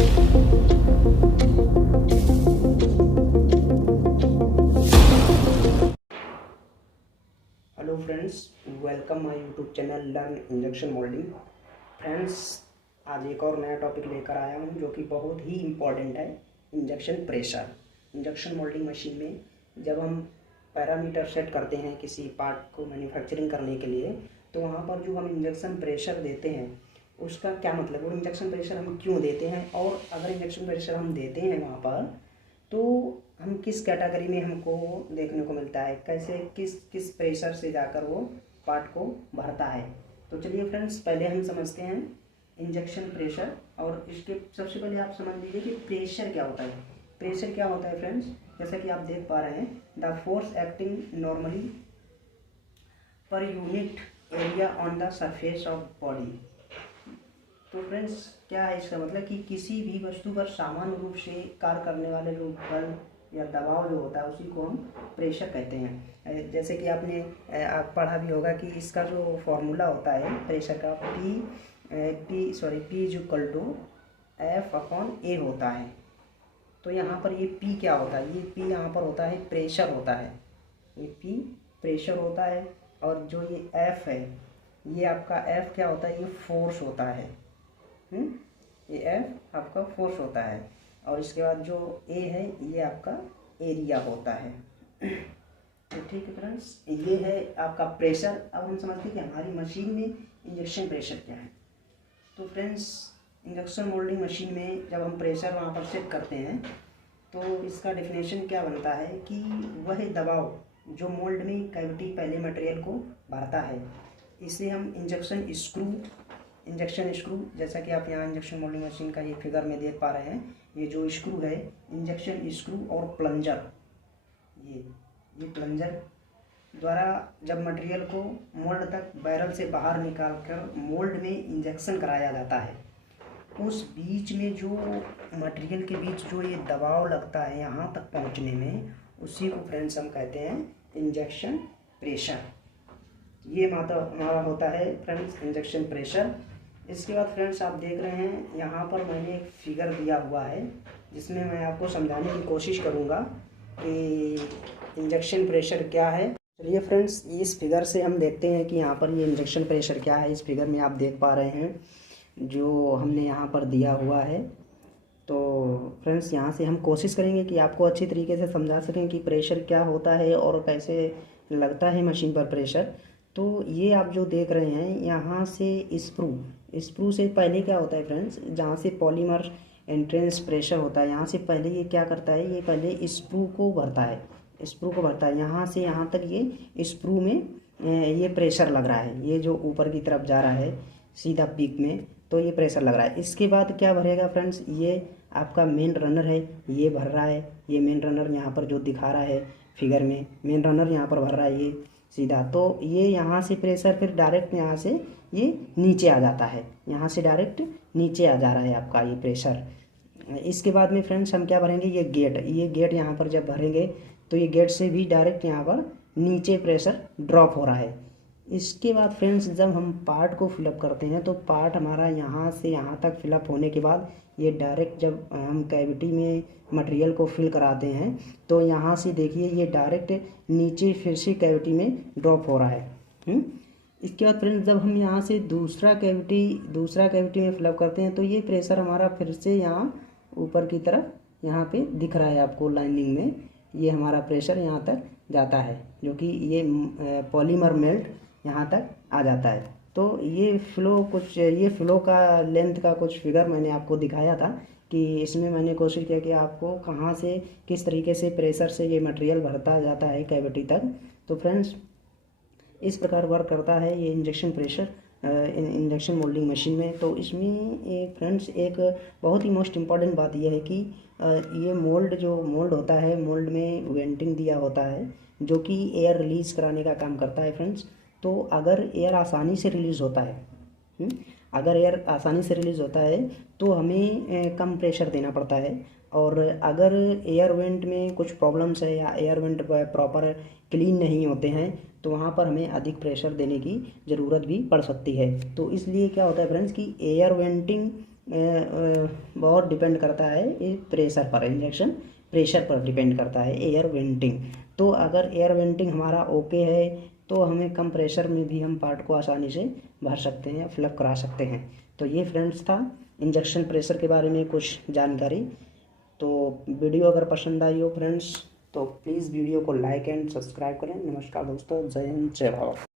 Hello friends, welcome my YouTube channel learn injection moulding. Friends, आज एक और नया टॉपिक लेकर आया हूं जो कि बहुत ही इम्पॉर्टेंट है। Injection pressure. Injection moulding machine में जब हम पैरामीटर सेट करते हैं किसी पार्ट को मैन्युफैक्चरिंग करने के लिए, तो वहाँ पर जो हम इंजेक्शन प्रेशर देते हैं उसका क्या मतलब, वो इंजेक्शन प्रेशर हम क्यों देते हैं, और अगर इंजेक्शन प्रेशर हम देते हैं वहाँ पर तो हम किस कैटेगरी में हमको देखने को मिलता है, कैसे किस किस प्रेशर से जाकर वो पार्ट को भरता है। तो चलिए फ्रेंड्स, पहले हम समझते हैं इंजेक्शन प्रेशर। और इसके सबसे पहले आप समझ लीजिए कि प्रेशर क्या होता है। प्रेशर क्या होता है फ्रेंड्स, जैसा कि आप देख पा रहे हैं, the force acting normally per unit area on the surface of body. तो फ्रेंड्स, क्या है इसका मतलब कि किसी भी वस्तु पर सामान्य रूप से कार्य करने वाले जो बल या दबाव जो होता है उसी को हम प्रेशर कहते हैं। जैसे कि आपने आप पढ़ा भी होगा कि इसका जो फॉर्मूला होता है प्रेशर का, P is equal to F/A होता है। तो यहाँ पर ये P क्या होता है, ये P यहाँ पर होता है प्रेशर होता है, ये P प्रेशर होता है। और जो ये F है, ये आपका F क्या होता है, ये फोर्स होता है। ये F आपका फोर्स होता है। और इसके बाद जो A है ये आपका एरिया होता है। तो ठीक है फ्रेंड्स, ये है आपका प्रेशर। अब हम समझते हैं कि हमारी मशीन में इंजेक्शन प्रेशर क्या है। तो फ्रेंड्स, इंजेक्शन मोल्डिंग मशीन में जब हम प्रेशर वहाँ पर सेट करते हैं तो इसका डेफिनेशन क्या बनता है कि वह दबाव जो मोल्ड में कैविटी पहले मटेरियल को भरता है, इसे हम इंजेक्शन स्क्रू, जैसा कि आप यहाँ इंजेक्शन मोल्डिंग मशीन का ये फिगर में देख पा रहे हैं, ये जो स्क्रू है इंजेक्शन स्क्रू और प्लंजर, ये प्लंजर द्वारा जब मटेरियल को मोल्ड तक बैरल से बाहर निकालकर मोल्ड में इंजेक्शन कराया जाता है, उस बीच में जो मटेरियल के बीच जो ये दबाव लगता है यहाँ तक पहुँचने में, उसी को फ्रेंड्स हम कहते हैं इंजेक्शन प्रेशर। ये हमारा होता है फ्रेंड्स इंजेक्शन प्रेशर। इसके बाद फ्रेंड्स, आप देख रहे हैं यहाँ पर मैंने एक फिगर दिया हुआ है जिसमें मैं आपको समझाने की कोशिश करूँगा कि इंजेक्शन प्रेशर क्या है। चलिए फ्रेंड्स, इस फिगर से हम देखते हैं कि यहाँ पर ये इंजेक्शन प्रेशर क्या है। इस फिगर में आप देख पा रहे हैं जो हमने यहाँ पर दिया हुआ है। तो फ्रेंड्स, यहाँ से हम कोशिश करेंगे कि आपको अच्छी तरीके से समझा सकें कि प्रेशर क्या होता है और कैसे लगता है मशीन पर प्रेशर। तो ये आप जो देख रहे हैं यहाँ से स्क्रू से पहले क्या होता है फ्रेंड्स, जहाँ से पॉलीमर एंट्रेंस प्रेशर होता है, यहाँ से पहले ये क्या करता है, ये पहले स्क्रू को भरता है। यहाँ से यहाँ तक ये स्क्रू में ये प्रेशर लग रहा है, ये जो ऊपर की तरफ जा रहा है सीधा पीक में, तो ये प्रेशर लग रहा है। इसके बाद क्या भरेगा फ्रेंड्स, ये आपका मेन रनर है, ये भर रहा है। ये मेन रनर यहाँ पर जो दिखा रहा है फिगर में, मेन रनर यहाँ पर भर रहा है ये सीधा। तो ये यहाँ से प्रेशर फिर डायरेक्ट यहाँ से ये नीचे आ जाता है, यहाँ से डायरेक्ट नीचे आ जा रहा है आपका ये प्रेशर। इसके बाद में फ्रेंड्स हम क्या भरेंगे, ये गेट यहाँ पर जब भरेंगे तो ये गेट से भी डायरेक्ट यहाँ पर नीचे प्रेशर ड्रॉप हो रहा है। इसके बाद फ्रेंड्स, जब हम पार्ट को फिलअप करते हैं तो पार्ट हमारा यहाँ से यहाँ तक फिलअप होने के बाद ये डायरेक्ट जब हम कैविटी में मटेरियल को फिल कराते हैं तो यहाँ से देखिए ये डायरेक्ट नीचे फिर से कैविटी में ड्रॉप हो रहा है। इसके बाद फ्रेंड्स, जब हम यहाँ से दूसरा कैविटी में फिलअप करते हैं तो ये प्रेशर हमारा फिर से यहाँ ऊपर की तरफ यहाँ पे दिख रहा है आपको लाइनिंग में, ये हमारा प्रेशर यहाँ तक जाता है, जो कि ये पॉलीमर मेल्ट यहाँ तक आ जाता है। तो ये फ्लो का लेंथ का कुछ फिगर मैंने आपको दिखाया था कि इसमें मैंने कोशिश किया कि आपको कहाँ से किस तरीके से प्रेशर से ये मटेरियल भरता जाता है कैविटी तक। तो फ्रेंड्स, इस प्रकार वर्क करता है ये injection pressure injection moulding machine में। तो इसमें एक फ्रेंड्स एक बहुत ही मोस्ट इम्पॉर्टेंट बात यह है कि ये मोल्ड होता है, मोल्ड में वेंटिंग दिया होता है जो कि एयर रिलीज़ कराने का काम करता है फ्रेंड्स। तो अगर एयर आसानी से रिलीज़ होता है तो हमें कम प्रेशर देना पड़ता है, और अगर एयर वेंट में कुछ प्रॉब्लम्स है या एयर वेंट प्रॉपर क्लीन नहीं होते हैं तो वहाँ पर हमें अधिक प्रेशर देने की ज़रूरत भी पड़ सकती है। तो इसलिए क्या होता है फ्रेंड्स कि एयर वेंटिंग बहुत डिपेंड करता है ये प्रेशर पर, इंजेक्शन प्रेशर पर डिपेंड करता है, एयर वेंटिंग। तो अगर एयर वेंटिंग हमारा ओके है तो हमें कम प्रेशर में भी हम पार्ट को आसानी से भर सकते हैं, फिलअप करा सकते हैं। तो ये फ्रेंड्स था इंजेक्शन प्रेशर के बारे में कुछ जानकारी। तो वीडियो अगर पसंद आई हो फ्रेंड्स तो प्लीज़ वीडियो को लाइक एंड सब्सक्राइब करें। नमस्कार दोस्तों, जय हिंद, जय भारत।